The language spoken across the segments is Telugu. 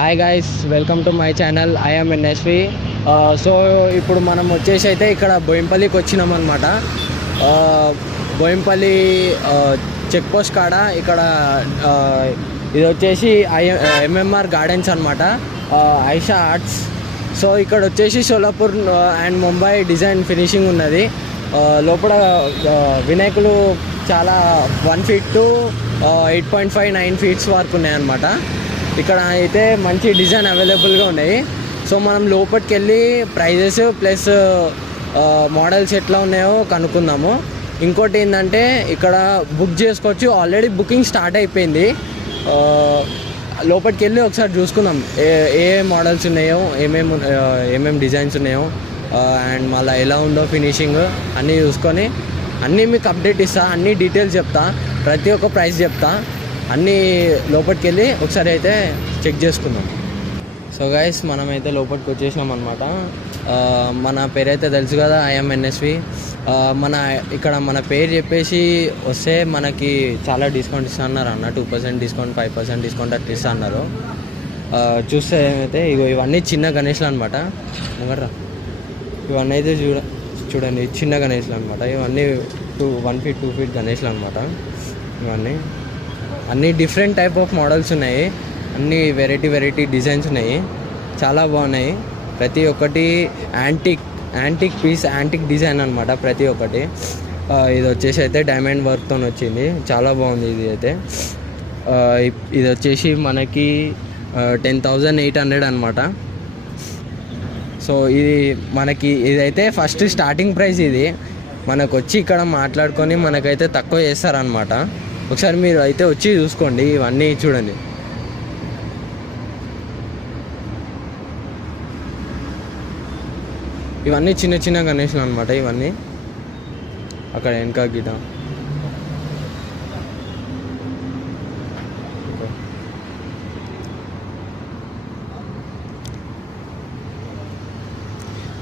Hi guys, welcome to my channel. I'm NSV. So ఇప్పుడు మనం వచ్చేసి అయితే ఇక్కడ బోయింపల్లికి వచ్చినాం అనమాట. బోయింపల్లి చెక్ పోస్ట్ కాడ ఇక్కడ ఇది వచ్చేసి ఎంఎంఆర్ గార్డెన్స్ అనమాట, ఐషా ఆర్ట్స్. సో ఇక్కడ వచ్చేసి Solapur and Mumbai design finishing ఉన్నది. లోపల వినాయకులు చాలా 1 feet to 8.5 9 feet వరకు ఉన్నాయన్నమాట. ఇక్కడ అయితే మంచి డిజైన్ అవైలబుల్గా ఉన్నాయి. సో మనం లోపలికి వెళ్ళి ప్రైజెస్ ప్లస్ మోడల్స్ ఎట్లా ఉన్నాయో కనుక్కుందాము. ఇంకోటి ఏంటంటే ఇక్కడ బుక్ చేసుకోవచ్చు, ఆల్రెడీ బుకింగ్ స్టార్ట్ అయిపోయింది. లోపలికి వెళ్ళి ఒకసారి చూసుకుందాం ఏ మోడల్స్ ఉన్నాయో, ఏమేమి డిజైన్స్ ఉన్నాయో, అండ్ మళ్ళీ ఎలా ఉందో ఫినిషింగ్ అన్నీ చూసుకొని అన్నీ మీకు అప్డేట్ ఇస్తా, అన్ని డీటెయిల్స్ చెప్తా, ప్రతి ఒక్క ప్రైస్ చెప్తా. అన్నీ లోపలికి వెళ్ళి ఒకసారి అయితే చెక్ చేసుకుందాం. సో గైస్, మనమైతే లోపలికి వచ్చేసినాం అనమాట. మన పేరు అయితే తెలుసు కదా, ఐఎమ్ ఎన్ఎస్వి. ఇక్కడ మన పేరు చెప్పేసి వస్తే మనకి చాలా డిస్కౌంట్ ఇస్తున్నారు అన్న. 2% డిస్కౌంట్, 5% డిస్కౌంట్ అట్లా ఇస్తున్నారు. చూస్తే అయితే ఇవన్నీ చిన్న గణేష్లు అనమాట. ముంగట్రా, ఇవన్నీ అయితే చూడండి చిన్న గణేష్లు అనమాట. ఇవన్నీ 1 feet 2 feet గణేష్లు అనమాట. ఇవన్నీ అన్నీ డిఫరెంట్ టైప్ ఆఫ్ మోడల్స్ ఉన్నాయి, అన్నీ వెరైటీ డిజైన్స్ ఉన్నాయి, చాలా బాగున్నాయి. ప్రతి ఒక్కటి యాంటిక్ పీస్, యాంటిక్ డిజైన్ అనమాట ప్రతి ఒక్కటి. ఇది వచ్చేసి అయితే డైమండ్ వర్క్తో వచ్చింది, చాలా బాగుంది. ఇది వచ్చేసి మనకి 10,800 అనమాట. సో ఇదైతే ఫస్ట్ స్టార్టింగ్ ప్రైస్. ఇది మనకు వచ్చి ఇక్కడ మాట్లాడుకొని మనకైతే తక్కువ చేస్తారనమాట. ఒకసారి మీరు అయితే వచ్చి చూసుకోండి, ఇవన్నీ చూడండి. ఇవన్నీ చిన్న చిన్న గణేష్లు అనమాట. ఇవన్నీ అక్కడ వెనక గిట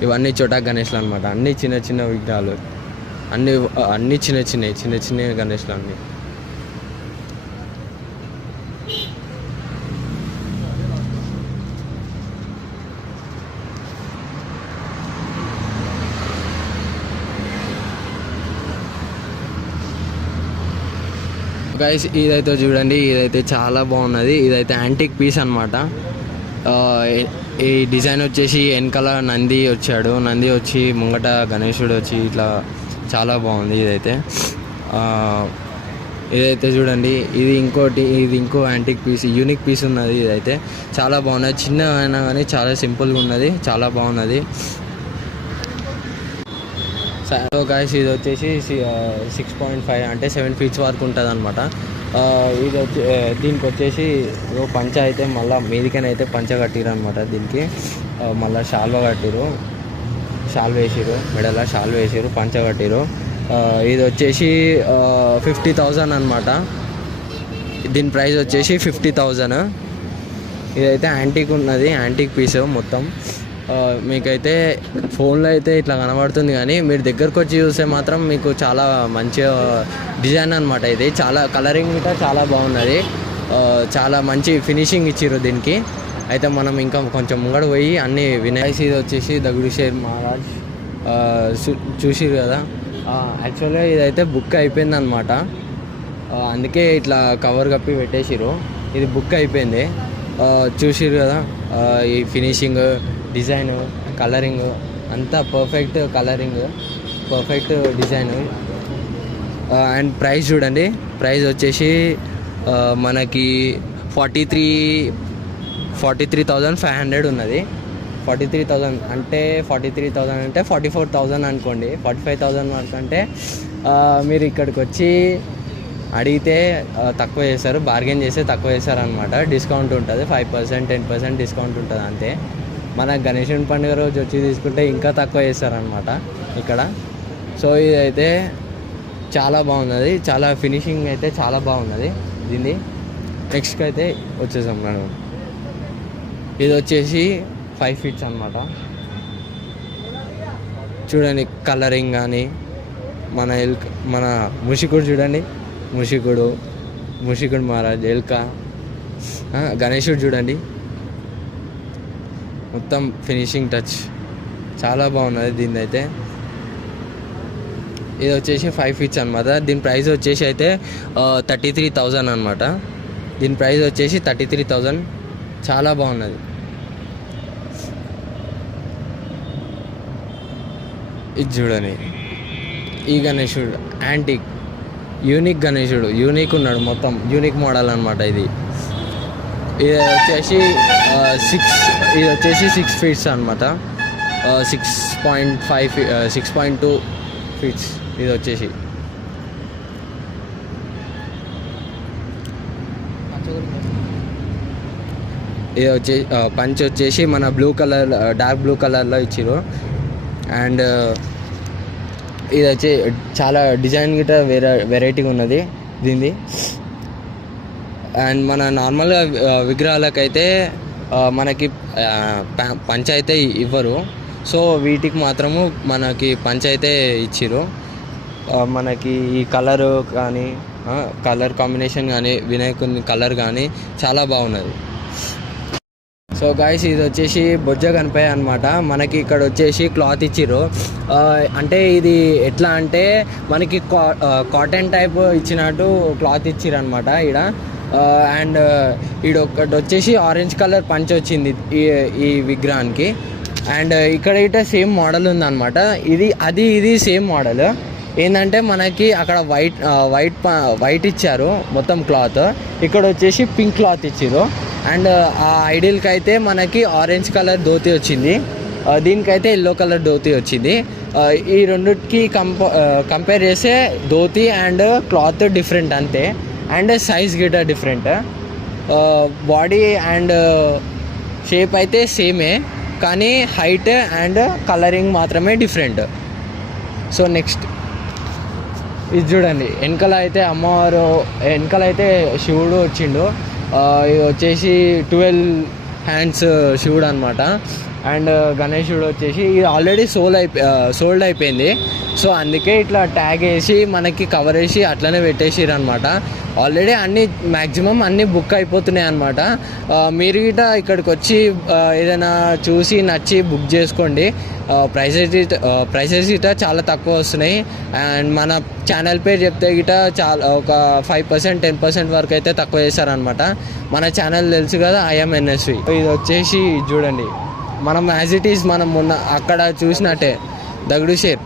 ఇవన్నీ చోటా గణేష్లు అనమాట. అన్నీ చిన్న చిన్న విగ్రహాలు, అన్నీ చిన్న గణేష్లు అన్నీ. గైస్, ఇదైతే చూడండి, ఇదైతే చాలా బాగున్నది. ఇదైతే యాంటిక్ పీస్ అనమాట. ఈ డిజైన్ వచ్చేసి వెనకాల నంది వచ్చి ముంగట గణేశుడు వచ్చి ఇట్లా చాలా బాగుంది. ఇదైతే చూడండి, ఇది ఇంకో యాంటిక్ పీస్, యూనిక్ పీస్ ఉన్నది. ఇదైతే చాలా బాగున్నది, చిన్న అయినా కానీ చాలా సింపుల్గా ఉన్నది, చాలా బాగున్నది. సో గైస్, ఇది వచ్చేసి 6.5 అంటే 7 feet వరకు ఉంటుంది అనమాట. దీనికి వచ్చేసి పంచ అయితే మళ్ళీ మీదికైతే పంచ కట్టిరు అనమాట. దీనికి మళ్ళీ షాల్వా వేసిరు, మెడల షాల్వా వేసిరు, పంచ కట్టిరు. ఇది వచ్చేసి 50,000 అనమాట. దీని ప్రైస్ వచ్చేసి 50,000. ఇదైతే యాంటిక్ ఉన్నది, యాంటిక్ పీస్ మొత్తం. మీకైతే ఫోన్లో అయితే ఇట్లా కనబడుతుంది, కానీ మీరు దగ్గరకు వచ్చి చూస్తే మాత్రం మీకు చాలా మంచి డిజైన్ అనమాట. ఇది చాలా కలరింగ్ కూడా చాలా బాగున్నది, చాలా మంచి ఫినిషింగ్ ఇచ్చిర్రు దీనికి. అయితే మనం ఇంకా కొంచెం ముంగడ పోయి అన్ని వినాయక. ఇది వచ్చేసి దగుడుషేర్ మహారాజ్ చూసిరు కదా. యాక్చువల్గా ఇదైతే బుక్ అయిపోయింది అనమాట, అందుకే ఇట్లా కవర్ కప్పి పెట్టేసిరు. ఇది బుక్ అయిపోయింది. చూసిరు కదా, ఈ ఫినిషింగ్, డిజైన్, కలరింగ్ అంతా perfect colouring, perfect design. And price చూడండి, ప్రైస్ వచ్చేసి మనకి 43,500 ఉన్నది. 43,000 అంటే 44,000 అనుకోండి. 45,000 వరకు అంటే మీరు ఇక్కడికి వచ్చి అడిగితే తక్కువ చేస్తారు, బార్గెన్ చేస్తే తక్కువ చేస్తారు అనమాట. డిస్కౌంట్ ఉంటుంది, 5% 10% డిస్కౌంట్ ఉంటుంది అంతే. మన గణేశుని పండుగ రోజు వచ్చి తీసుకుంటే ఇంకా తక్కువ చేస్తారనమాట ఇక్కడ. సో ఇదైతే చాలా బాగున్నది, చాలా ఫినిషింగ్ అయితే చాలా బాగున్నది దీన్ని. నెక్స్ట్కి అయితే వచ్చేసాం మనం. ఇది వచ్చేసి 5 feet అనమాట. చూడండి కలరింగ్ కానీ, మన ముషికుడు చూడండి, ముషికుడు మహారాజ్, ఎల్క, గణేశుడు చూడండి, మొత్తం ఫినిషింగ్ టచ్ చాలా బాగున్నది దీని అయితే. ఇది వచ్చేసి 5 feet అనమాట. దీని ప్రైస్ వచ్చేసి అయితే 33,000 అనమాట. దీని ప్రైస్ వచ్చేసి 33,000. చాలా బాగున్నది. ఇది చూడండి, ఈ గణేశుడు యాంటిక్ యూనిక్ గణేశుడు, యూనిక్ ఉన్నాడు, మొత్తం యూనిక్ మోడల్ అనమాట. ఇది వచ్చేసి 6 feet అనమాట. 6.5 6.2 feet ఇది వచ్చేసి. ఇది వచ్చేసి పంచ్ వచ్చేసి మన బ్లూ కలర్, డార్క్ బ్లూ కలర్లో ఇచ్చిరు. అండ్ ఇది వచ్చి చాలా డిజైన్ గిట్ట వెరైటీగా ఉన్నది దీనిది. అండ్ మన నార్మల్గా విగ్రహాలకైతే మనకి పంచ్ అయితే ఇవ్వరు. సో వీటికి మాత్రము మనకి పంచ్ అయితే ఇచ్చిరు. మనకి ఈ కలరు కానీ, కలర్ కాంబినేషన్ కానీ, వినాయకుని కలర్ కానీ చాలా బాగున్నది. సో గాయస్, ఇది వచ్చేసి బొజ్జ గణపయ్య అనమాట. మనకి ఇక్కడ వచ్చేసి క్లాత్ ఇచ్చిర్రు. అంటే ఇది ఎట్లా అంటే మనకి కాటన్ టైప్ ఇచ్చినట్టు క్లాత్ ఇచ్చిర్రు అనమాట ఈడ. అండ్ ఈడొకటి వచ్చేసి ఆరెంజ్ కలర్ పంచ్ వచ్చింది ఈ విగ్రహానికి. అండ్ ఇక్కడ ఇట సేమ్ మోడల్ ఉందన్నమాట. ఇది సేమ్ మోడల్. ఏంటంటే మనకి అక్కడ వైట్ ఇచ్చారు మొత్తం క్లాత్, ఇక్కడ వచ్చేసి పింక్ క్లాత్ ఇచ్చారు. అండ్ ఆ ఐడియల్కి అయితే మనకి ఆరెంజ్ కలర్ ధోతి వచ్చింది, దీనికైతే ఎల్లో కలర్ ధోతి వచ్చింది. ఈ రెండుకి కంపేర్ చేస్తే ధోతి అండ్ క్లాత్ డిఫరెంట్ అంతే. అండ్ సైజ్ గిట డిఫరెంట్. బాడీ అండ్ షేప్ అయితే సేమే, కానీ హైట్ అండ్ కలరింగ్ మాత్రమే డిఫరెంట్. సో నెక్స్ట్ ఇది చూడండి, వెనకాల అయితే అమ్మవారు, వెనకాల అయితే శివుడు వచ్చిండు. ఇది వచ్చేసి 12 hands శివుడు అనమాట. అండ్ గణేశుడు వచ్చేసి ఇది ఆల్రెడీ సోల్డ్ అయిపోయింది. సో అందుకే ఇట్లా ట్యాగ్ వేసి మనకి కవర్ వేసి అట్లనే పెట్టేసిరు అనమాట. ఆల్రెడీ మ్యాక్సిమం అన్నీ బుక్ అయిపోతున్నాయి అనమాట. మీరు గిట ఇక్కడికి వచ్చి ఏదైనా చూసి నచ్చి బుక్ చేసుకోండి. ప్రైసెస్ గిట చాలా తక్కువ వస్తున్నాయి. అండ్ మన ఛానల్ పేరు చెప్తే గిట చాలా ఒక 5% 10% వరకు అయితే తక్కువ చేస్తారనమాట. మన ఛానల్ తెలుసు కదా, IMNSV. ఇది వచ్చేసి చూడండి, మనం యాజ్ ఇట్ ఈజ్ మనం మొన్న అక్కడ చూసినట్టే దగడు షేప్,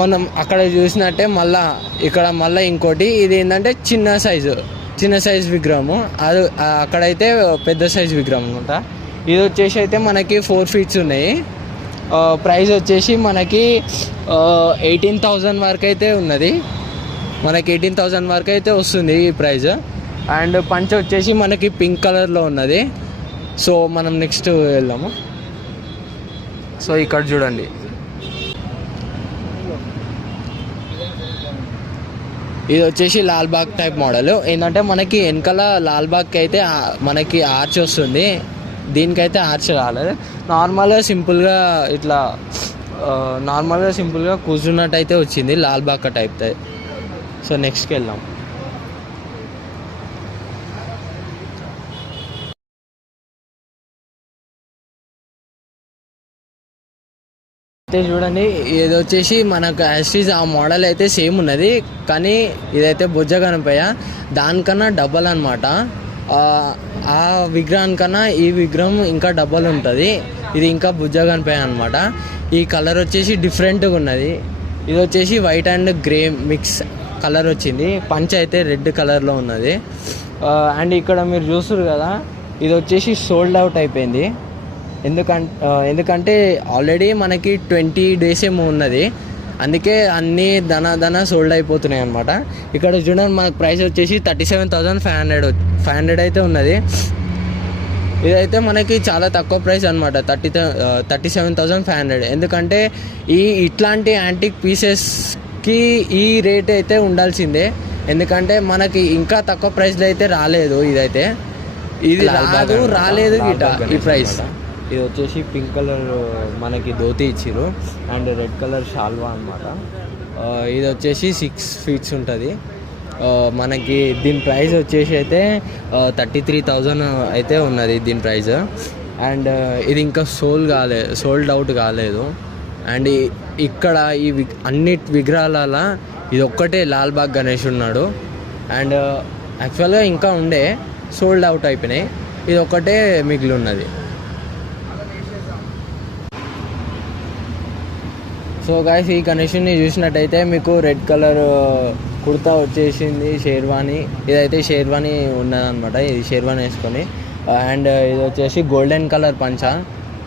మనం అక్కడ చూసినట్టే మళ్ళీ ఇక్కడ మళ్ళీ ఇంకోటి. ఇది ఏంటంటే చిన్న సైజు విగ్రహము. అది అక్కడైతే పెద్ద సైజు విగ్రహం అనమాట. ఇది వచ్చేసి అయితే మనకి 4 feet ఉన్నాయి. ప్రైస్ వచ్చేసి మనకి 18,000 వరకు అయితే ఉన్నది. మనకి 18,000 వరకు అయితే వస్తుంది ఈ ప్రైస్. అండ్ పంచ వచ్చేసి మనకి పింక్ కలర్లో ఉన్నది. సో మనం నెక్స్ట్ వెళ్దాము. సో ఇక్కడ చూడండి, ఇది వచ్చేసి లాల్బాగ్ టైప్ మోడల్. ఏంటంటే మనకి వెనకాల లాల్బాగ్కి అయితే మనకి ఆర్చ్ వస్తుంది, దీనికైతే ఆర్చ్ రాలేదు. నార్మల్గా సింపుల్గా కూర్చున్నట్టు అయితే వచ్చింది లాల్బాగ్ టైప్. సో నెక్స్ట్కి వెళ్దాం. అయితే చూడండి, ఇది వచ్చేసి మనకు యాస్టీజ్ ఆ మోడల్ అయితే సేమ్ ఉన్నది, కానీ ఇదైతే బొజ్జ గణపయ్య దానికన్నా డబల్ అనమాట. ఆ విగ్రహానికన్నా ఈ విగ్రహం ఇంకా డబల్ ఉంటుంది. ఇది ఇంకా బొజ్జ గణపయ్య అనమాట. ఈ కలర్ వచ్చేసి డిఫరెంట్గా ఉన్నది. ఇది వచ్చేసి white and grey mix colour వచ్చింది. పంచ్ అయితే రెడ్ కలర్లో ఉన్నది. అండ్ ఇక్కడ మీరు చూస్తారు కదా, ఇది వచ్చేసి సోల్డ్ అవుట్ అయిపోయింది. ఎందుకంటే ఆల్రెడీ మనకి 20 days ఏమో ఉన్నది, అందుకే అన్నీ దన సోల్డ్ అయిపోతున్నాయి అనమాట. ఇక్కడ చూడండి, మనకు ప్రైస్ వచ్చేసి 37,500 అయితే ఉన్నది. ఇదైతే మనకి చాలా తక్కువ ప్రైస్ అనమాట, 37,500. ఎందుకంటే ఇట్లాంటి యాంటిక్ పీసెస్కి ఈ రేట్ అయితే ఉండాల్సిందే. ఎందుకంటే మనకి ఇంకా తక్కువ ప్రైస్లో అయితే రాలేదు. ఇది రాలేదు గిట ఈ ప్రైస్. ఇది వచ్చేసి పింక్ కలర్ మనకి ధోతి ఇచ్చిరు అండ్ రెడ్ కలర్ షాల్వా అనమాట. ఇది వచ్చేసి 6 feet ఉంటుంది. మనకి దీని ప్రైస్ వచ్చేసి అయితే 33,000 అయితే ఉన్నది దీని ప్రైస్. అండ్ ఇది ఇంకా సోల్డ్ అవుట్ కాలేదు. అండ్ ఇక్కడ ఈ అన్ని విగ్రహాల ఇది ఒక్కటే లాల్బాగ్ గణేష్ ఉన్నాడు. అండ్ యాక్చువల్గా ఇంకా ఉండే సోల్డ్ అవుట్ అయిపోయినాయి, ఇది ఒక్కటే మిగిలి ఉన్నది. సో గాయ్స్, ఈ గణేషుని చూసినట్టయితే మీకు రెడ్ కలర్ కుర్తా వచ్చేసింది, షేర్వాణి. ఇదైతే షేర్వాణి ఉన్నదన్నమాట, ఇది షేర్వాణి వేసుకొని. అండ్ ఇది వచ్చేసి గోల్డెన్ కలర్ పంచ.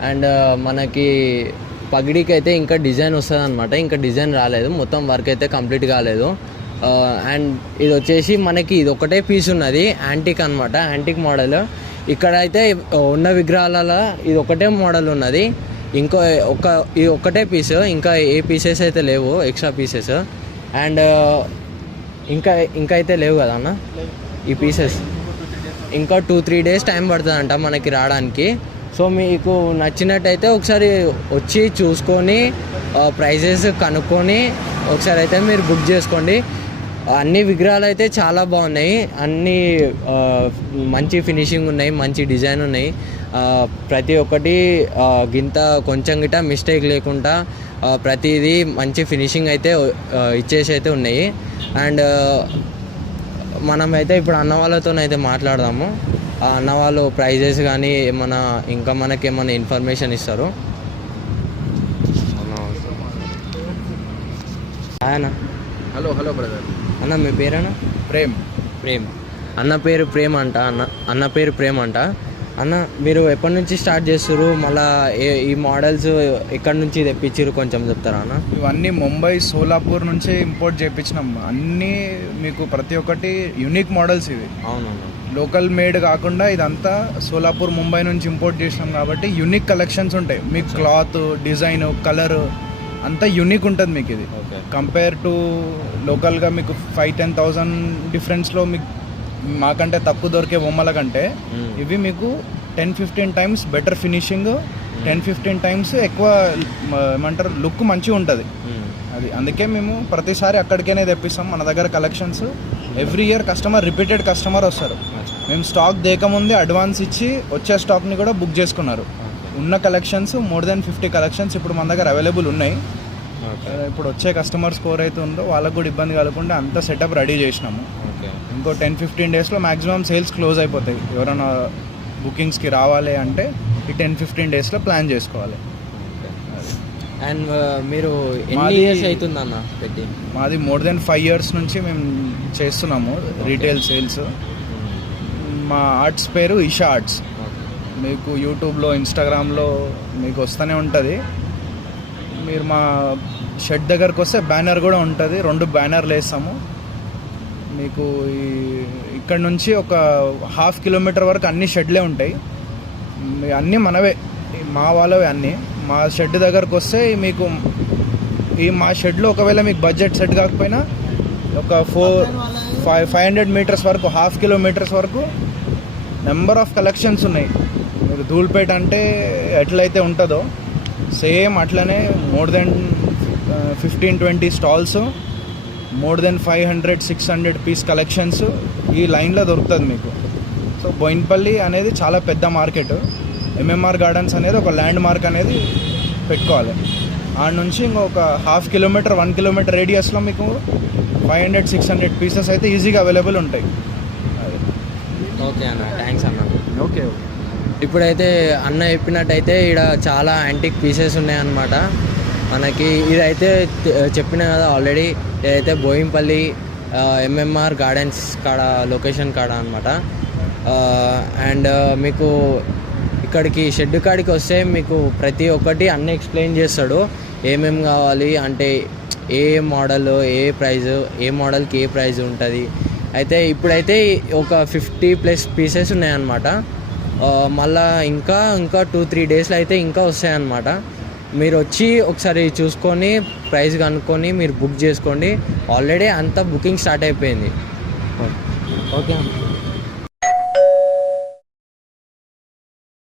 అండ్ మనకి పగిడికి అయితే ఇంకా డిజైన్ వస్తుంది అనమాట, ఇంకా డిజైన్ రాలేదు, మొత్తం వర్క్ అయితే కంప్లీట్ కాలేదు. అండ్ ఇది వచ్చేసి మనకి ఇది ఒకటే పీస్ ఉన్నది, యాంటిక్ అనమాట, యాంటిక్ మోడల్. ఇక్కడ అయితే ఉన్న విగ్రహాలలో ఇది ఒకటే మోడల్ ఉన్నది, ఇది ఒక్కటే పీస్, ఇంకా ఏ పీసెస్ అయితే లేవు, ఎక్స్ట్రా పీసెస్. అండ్ ఇంకా అయితే లేవు కదా అన్న ఈ పీసెస్. ఇంకా 2-3 days టైం పడుతుందంట మనకి రావడానికి. సో మీకు నచ్చినట్టయితే ఒకసారి వచ్చి చూసుకొని ప్రైజెస్ కనుక్కొని ఒకసారి అయితే మీరు బుక్ చేసుకోండి. అన్ని విగ్రహాలు అయితే చాలా బాగున్నాయి, అన్నీ మంచి ఫినిషింగ్ ఉన్నాయి, మంచి డిజైన్ ఉన్నాయి. ప్రతి ఒక్కటి గింత కొంచెం గిట్ట మిస్టేక్ లేకుండా ప్రతిదీ మంచి ఫినిషింగ్ అయితే ఇచ్చేసి అయితే ఉన్నాయి. అండ్ మనమైతే ఇప్పుడు అన్న వాళ్ళతోనైతే మాట్లాడదాము. ఆ అన్న వాళ్ళు ప్రైజెస్ కానీ ఏమైనా ఇంకా మనకి ఏమైనా ఇన్ఫర్మేషన్ ఇస్తారు. అన్న హలో బ్రదర్. అన్న మీ పేరేనా? ప్రేమ్. అన్న పేరు ప్రేమ్ అంట. అన్న మీరు ఎప్పటి నుంచి స్టార్ట్ చేస్తారు, మళ్ళీ ఈ మోడల్స్ ఎక్కడి నుంచి తెప్పించారు కొంచెం చెప్తారా అన్న? ఇవన్నీ ముంబై, సోలాపూర్ నుంచి ఇంపోర్ట్ చేయించినాం. అన్నీ మీకు ప్రతి ఒక్కటి యూనిక్ మోడల్స్ ఇవి. అవునవును, లోకల్ మేడ్ కాకుండా ఇదంతా సోలాపూర్, ముంబై నుంచి ఇంపోర్ట్ చేసినాం కాబట్టి యూనిక్ కలెక్షన్స్ ఉంటాయి. మీకు క్లాత్, డిజైన్, కలర్ అంతా యూనిక్ ఉంటుంది మీకు. ఇది కంపేర్ టు లోకల్గా మీకు 5-10,000 డిఫరెన్స్లో మీకు మాకంటే తక్కువ దొరికే బొమ్మల కంటే ఇవి మీకు 10-15 times బెటర్ ఫినిషింగ్, 10-15 times ఎక్కువ ఏమంటారు లుక్ మంచిగా ఉంటుంది. అది అందుకే మేము ప్రతిసారి అక్కడికైనా తెప్పిస్తాం. మన దగ్గర collections every year repeated customer వస్తారు. మేము స్టాక్ దేకముందే అడ్వాన్స్ ఇచ్చి వచ్చే స్టాక్ని కూడా బుక్ చేసుకున్నారు. ఉన్న కలెక్షన్స్ more than 50 కలెక్షన్స్ ఇప్పుడు మన దగ్గర అవైలబుల్ ఉన్నాయి. ఇప్పుడు వచ్చే కస్టమర్ స్కోర్ అయితే ఉందో వాళ్ళకు కూడా ఇబ్బంది కలగకుండా అంతా సెటప్ రెడీ చేసినాము. ఇంకో 10-15 daysలో మ్యాక్సిమం సేల్స్ క్లోజ్ అయిపోతాయి. ఎవరైనా బుకింగ్స్కి రావాలి అంటే ఈ 10-15 daysలో ప్లాన్ చేసుకోవాలి. అండ్ మీరు ఎన్ని ఇయర్స్ అవుతుందన్న పెట్టి? మాది more than 5 years నుంచి మేము చేస్తున్నాము రీటైల్ సేల్స్. మా ఆర్ట్స్ పేరు ఈషా ఆర్ట్స్. మీకు యూట్యూబ్లో, ఇన్స్టాగ్రామ్లో మీకు వస్తూనే ఉంటుంది. మీరు మా షెడ్ దగ్గరకు వస్తే బ్యానర్ కూడా ఉంటుంది, 2 బ్యానర్లు వేస్తాము. మీకు ఇక్కడ నుంచి ఒక 1/2 kilometer వరకు అన్ని షెడ్లే ఉంటాయి. అన్నీ మనవే, మా వాళ్ళవే అన్నీ. మా షెడ్ దగ్గరకు వస్తే మీకు మా షెడ్లో ఒకవేళ మీకు బడ్జెట్ సెట్ కాకపోయినా ఒక 500 meters వరకు, 1/2 kilometer వరకు నెంబర్ ఆఫ్ కలెక్షన్స్ ఉన్నాయి. మీరు ధూల్పేట అంటే ఎట్లయితే ఉంటుందో సేమ్ అట్లనే more than 15-20 stalls, more than 500-600 piece collections ఈ లైన్లో దొరుకుతుంది మీకు. సో బోయిన్పల్లి అనేది చాలా పెద్ద మార్కెట్. ఎంఎంఆర్ గార్డెన్స్ అనేది ఒక ల్యాండ్ మార్క్ అనేది పెట్టుకోవాలి. ఆడ నుంచి ఇంకొక 1/2 kilometer, 1 kilometer రేడియస్లో మీకు 500-600 పీసెస్ అయితే ఈజీగా అవైలబుల్ ఉంటాయి. ఓకే అన్న, థ్యాంక్స్ అన్న. ఓకే. ఇప్పుడైతే అన్న చెప్పినట్టయితే ఇక్కడ చాలా యాంటిక్ పీసెస్ ఉన్నాయన్నమాట మనకి. ఇదైతే చెప్పిన కదా ఆల్రెడీ, ఇదైతే బోయింపల్లి ఎంఎంఆర్ గార్డెన్స్ కాడ, లొకేషన్ కాడ అనమాట. అండ్ మీకు ఇక్కడికి షెడ్ కాడికి వస్తే మీకు ప్రతి ఒక్కటి అన్నీ ఎక్స్ప్లెయిన్ చేస్తాడు, ఏమేమి కావాలి అంటే ఏ model, A price, A మోడల్కి a prize ఉంటుంది. అయితే ఇప్పుడైతే ఒక 50+ పీసెస్ ఉన్నాయన్నమాట. మళ్ళా ఇంకా 2-3 daysలో అయితే ఇంకా వస్తాయన్నమాట. మీరు వచ్చి ఒకసారి చూసుకొని ప్రైస్ కనుక్కొని మీరు బుక్ చేసుకోండి. ఆల్రెడీ అంతా బుకింగ్ స్టార్ట్ అయిపోయింది. ఓకే.